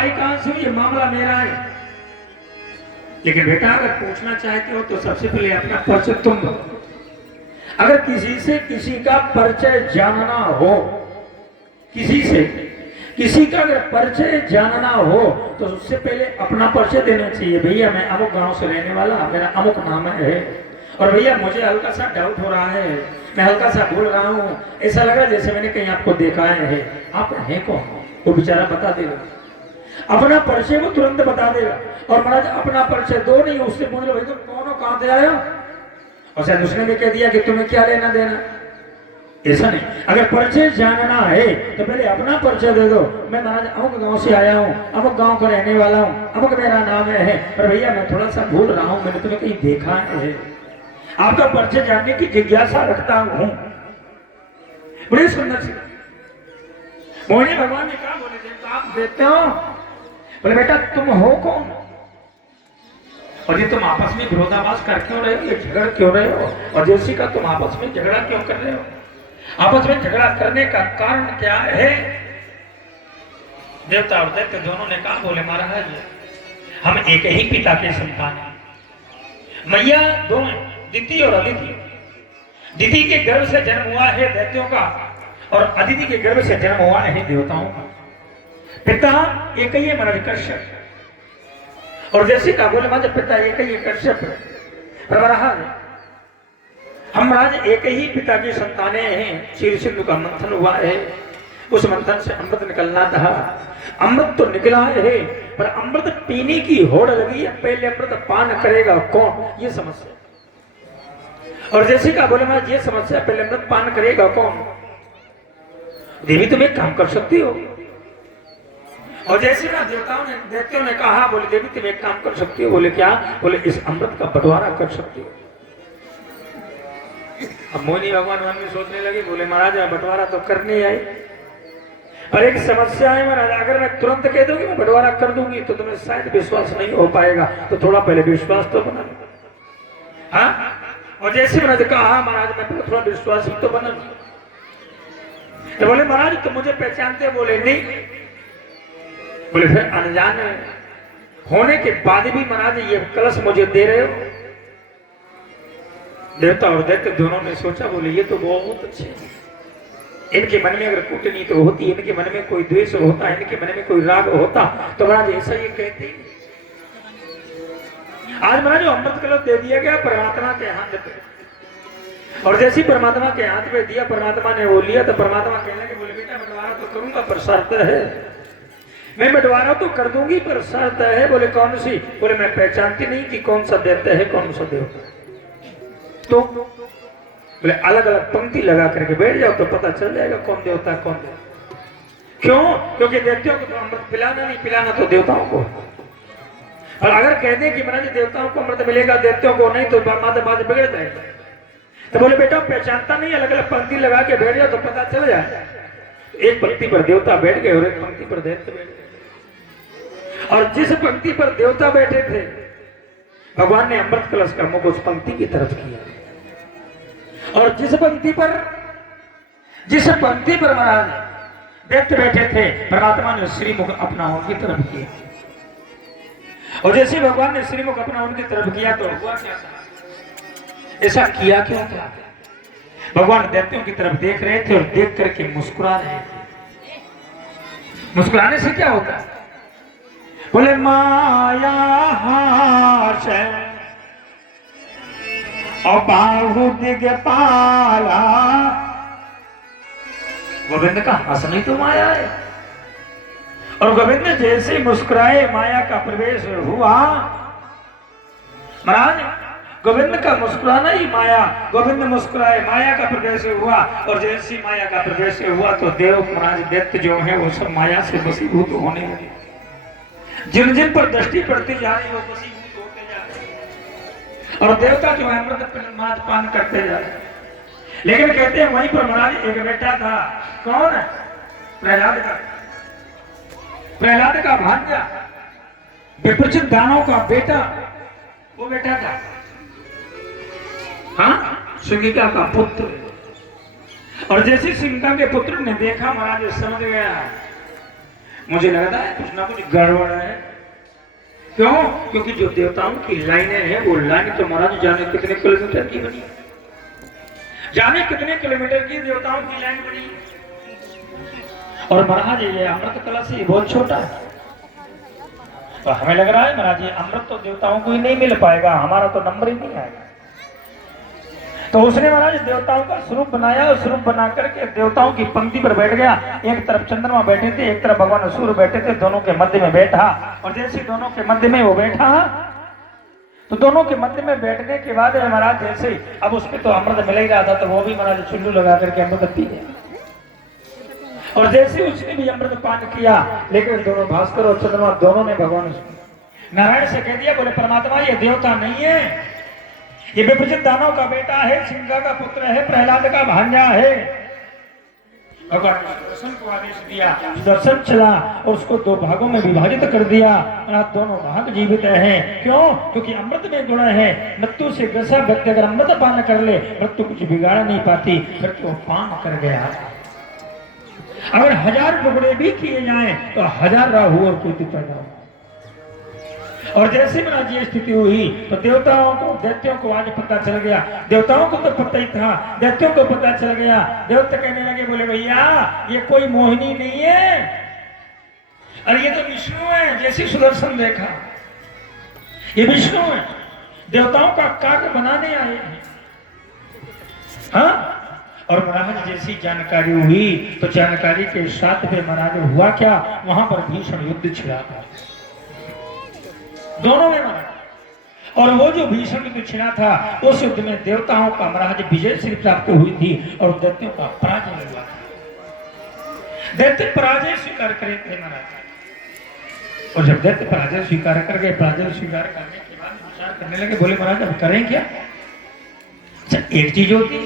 आई कहां से हुई, ये मामला मेरा है। लेकिन बेटा अगर पूछना चाहते हो तो सबसे पहले अपना परिचय तुम दो। अगर किसी से किसी का परिचय जानना हो, किसी से किसी का अगर परिचय जानना हो तो उससे पहले अपना परिचय देना चाहिए। भैया मैं अमुक गांव से रहने वाला, मेरा अमुक नाम है, और भैया मुझे हल्का सा डाउट हो रहा है, मैं हल्का सा बोल रहा हूँ, ऐसा लग रहा है जैसे मैंने कहीं आपको देखा है, आप हैं कौन? वो बेचारा बता देगा, अपना परिचय वो तुरंत बता देगा। और महाराज अपना परिचय दो नहीं, उससे पूछ लो भाई तुम कौन हो, कहां से आए हो, और शायद उसने भी कह दिया कि तुम्हें क्या लेना देना। ऐसा नहीं, अगर परिचय जानना है तो पहले अपना परिचय दे दो। मैं महाराज अमुक गांव से आया हूँ, अमुक गांव का रहने वाला हूँ, अमुक मेरा नाम है, पर भैया मैं थोड़ा सा भूल रहा हूँ, मैंने तुम्हें कहीं देखा है। आपका परिचय जानने की जिज्ञासा रखता हूँ। बड़ी सुंदर सी मोहिनी भगवान ने कहा, बोले देवता आप देखते हो, बोले बेटा तुम हो कौन, और ये तुम आपस में विरोधाभास कर क्यों रहे हो, ये झगड़ क्यों रहे हो, और जैसी का तुम आपस में झगड़ा क्यों कर रहे हो, आपस में झगड़ा करने का कारण क्या है? देवता और दैत्य दोनों ने कहा, बोले महाराज हम एक ही पिता के संतान हैं, मैया दो हैं, दिति और अदिति। दिति के गर्भ से जन्म हुआ है दैत्यों का, और अदिति के गर्भ से जन्म हुआ है देवताओं का। पिता एक ही है महाराज कश्यप, और जैसे का बोले महाराज पिता एक ही है कश्यप, हम महाराज एक ही पिता की संतानें हैं। क्षीर सिंधु का मंथन हुआ है, उस मंथन से अमृत निकलना था, अमृत तो निकला है, पर अमृत पीने की होड़ लगी है, पहले अमृत पान करेगा कौन, ये समस्या। और जैसे का बोले महाराज ये समस्या, पहले अमृत पान करेगा कौन? देवी तुम एक काम कर सकती हो, और जैसे ना देवताओं ने कहा, बोले देवी तुम एक काम कर सकती हो, बोले क्या? बोले इस अमृत का बंटवारा कर सकती हो। अब मोहिनी भगवान मन में सोचने लगे, बोले महाराज बंटवारा तो करने आए, और एक समस्या है महाराज, अगर मैं तुरंत कह दूंगी मैं बंटवारा कर दूंगी तो तुम्हें शायद विश्वास नहीं हो पाएगा, तो थोड़ा पहले विश्वास तो बना। हाँ, और जैसे महाराज कहा, महाराज मैं थोड़ा विश्वास ही तो बना। तो बोले महाराज तुम मुझे पहचानते? बोले नहीं। बोले फिर अनजान होने के बाद भी महाराज ये कलश मुझे दे रहे हो? देवता और दैत्य दोनों ने सोचा, बोले ये तो बहुत अच्छे हैं, इनके मन में अगर कूटनीति होती, इनके मन में कोई द्वेष होता, इनके मन में कोई राग होता तो महाराज ऐसा ये कहते ही। आज महाराज अमृत कलश दे दिया गया परमात्मा के हाथ पे, और जैसी परमात्मा के हाथ में दिया, परमात्मा ने वो लिया, तो परमात्मा कहने लगे, बोले बेटा बंटवारा तो करूंगा पर शर्त है, मैं बंटवारा तो कर दूंगी पर शर्त है। बोले कौन सी? बोले मैं पहचानती नहीं कि कौन सा दैत्य है कौन सा देवता। तो बोले अलग अलग पंक्ति लगा करके बैठ जाओ तो पता चल जाएगा कौन देवता कौन देवता। क्यों? क्योंकि दैत्यों को तो अमृत पिलाना नहीं, पिलाना तो देवताओं को। और अगर कह दें कि महाराज देवताओं को अमृत मिलेगा दैत्यों को नहीं, तो बात बिगड़ जाएगा। तो बोले बेटा पहचानता नहीं, अलग अलग पंक्ति लगा के बैठ जाओ तो पता चल जाए। एक पंक्ति पर देवता बैठ गए और एक पंक्ति पर दैत्य बैठ गए, और जिस पंक्ति पर देवता बैठे थे भगवान ने अमृत कलश का मुख उस पंक्ति की तरफ किया, और जिस पंक्ति पर महाराज दैत्य बैठे थे परमात्मा ने श्रीमुख अपना उनकी तरफ किया, और जैसे भगवान ने श्रीमुख अपना उनकी तरफ किया तो हुआ क्या था? ऐसा किया क्यों था? भगवान दैत्यों की तरफ देख रहे थे और देख करके मुस्कुरा रहे थे। मुस्कुराने से क्या होता है? बोले माया हास और बाहु दिगपाला, गोविंद का हंसना ही तो माया है, और गोविंद जैसे मुस्कुराए माया का प्रवेश हुआ। महाराज गोविंद का मुस्कुराना ही माया, गोविंद मुस्कुराए माया का प्रवेश हुआ, और जैसी माया का प्रवेश हुआ तो देव महाराज दैत्य जो है वो सब माया से वशीभूत होने लगे। जिन जिन पर दृष्टि पड़ती जा रही वो वशीभूत होते जा रहे, और देवता जो है अमृत पान करते जा रहे। लेकिन कहते हैं वहीं पर महाराज एक बेटा था, कौन? प्रहलाद का भांजा, विप्रचित दानव का बेटा, वो बेटा था। हाँ, सिंहिका का पुत्र। और जैसे सिंहिका के पुत्र ने देखा महाराज समझ गया मुझे लगता है कुछ ना कुछ गड़बड़ है। क्यों? क्योंकि जो देवताओं की लाइनें हैं वो लाइन तो महाराज जाने कितने किलोमीटर की बनी, जाने कितने किलोमीटर की देवताओं की लाइन बनी। और महाराज ये अमृत कलश ही बहुत छोटा है, तो हमें लग रहा है महाराज ये अमृत तो देवताओं को ही नहीं मिल पाएगा, हमारा तो नंबर ही नहीं आएगा। तो उसने महाराज देवताओं का स्वरूप बनाया और स्वरूप बना करके देवताओं की पंक्ति पर बैठ गया। एक तरफ चंद्रमा बैठे थे, एक तरफ भगवान सूर्य बैठे थे, दोनों के मध्य में बैठा। और जैसे दोनों के मध्य में वो बैठा तो दोनों के मध्य में बैठने के बाद महाराज जैसे अब उसमें तो अमृत मिल ही रहा था, तो वो भी महाराज चुल्लू लगा करके अमृत पी गया। और जैसे उसने भी अमृत पान किया, लेकिन दोनों भास्कर और चंद्रमा दोनों ने भगवान नारायण से कह दिया, बोले परमात्मा ये देवता नहीं है, ये विप्रजित दानव का बेटा है, सिंगा का पुत्र है, प्रहलाद का भांजा है। भगवान ने सुदर्शन को आदेश दिया, सुदर्शन चला और उसको दो भागों में विभाजित कर दिया। दोनों भाग जीवित हैं। क्यों? क्योंकि अमृत में गुण है। मृत्यु से ग्रसा व्यक्ति अगर अमृत पान कर ले, मृत्यु कुछ बिगाड़ नहीं पाती, फिर तो पान कर गया। अगर 1000 टुकड़े भी किए जाएं तो 1000 राहु और केतु पैदा हो। और जैसे महाराज ये स्थिति हुई तो देवताओं को दैत्यों को आज पता चल गया। देवताओं को तो पता ही था, दैत्यों को पता चल गया। देवता कहने लगे, बोले भैया ये कोई मोहिनी नहीं है, अरे ये तो विष्णु है। जैसे सुदर्शन देखा ये विष्णु है, देवताओं का कार्य बनाने आए हैं। हाँ, और महाराज जैसी जानकारी हुई तो जानकारी के साथ में महाराज हुआ क्या, वहां पर भीषण युद्ध छिड़ा दोनों में महाराज। और वो जो भीषण युद्ध छिड़ा था उस युद्ध में देवताओं का महाराज विजय श्री प्राप्त हुई थी और दैत्यों का पराजय हुआ था। दैत्य पराजय स्वीकार करे थे महाराज। और जब दैत्य पराजय स्वीकार कर गए, पराजय स्वीकार करने के बाद विचार करने लगे, बोले महाराज अब करें क्या? अच्छा एक चीज होती